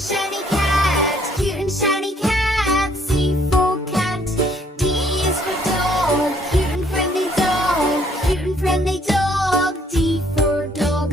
and shiny cat, cute and shiny cat. C for cat. D is for dog, cute and friendly dog, cute and friendly dog. D for dog.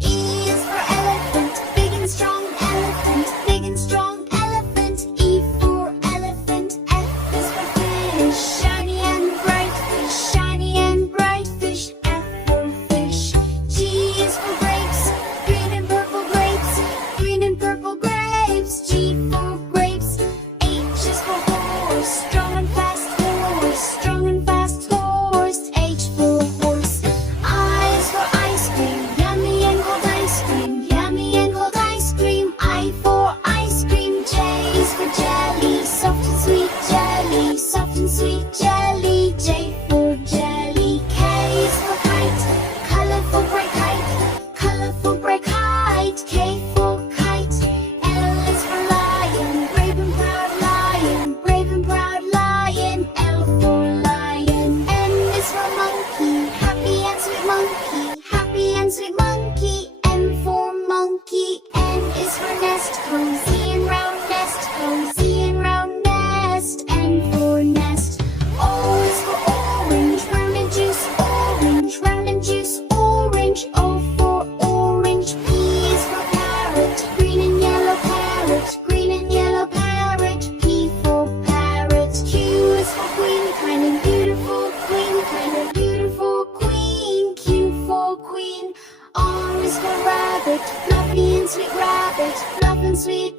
E is for elephant, big and strong elephant, big and strong elephant. E for elephant. F is for fish, shiny and bright fish, shiny and bright fish. F for fish. G is for grapes, green and purple grapes, green and purple grapes. G for grapes. H is for horse, strong and fast horse, strong and fast horse. H for horse. I is for ice cream, yummy and cold ice cream, yummy and cold ice cream. I for ice cream. J is for jelly, soft and sweet jelly, soft and sweet jelly. J for jelly. K is for kite, colorful bright kite, colorful bright kite. K for kite. L is for lion, brave and proud lion, brave and proud lion. L for lion. M is for monkey, happy and sweet monkey, happy and sweet monkey. M for monkey. N is for nest, cozy and round nest, cozy and round nest. N for nest. O is for orange, round and juice orange, round and juice orange. O for orange. P is for parrot, green and yellow parrot, green and yellow parrot. P for parrot. Q is for queen, kind and beautiful queen, kind and beautiful queen. Q for queen. R is for rabbit, fluffy and sweet rabbit, fluff and sweet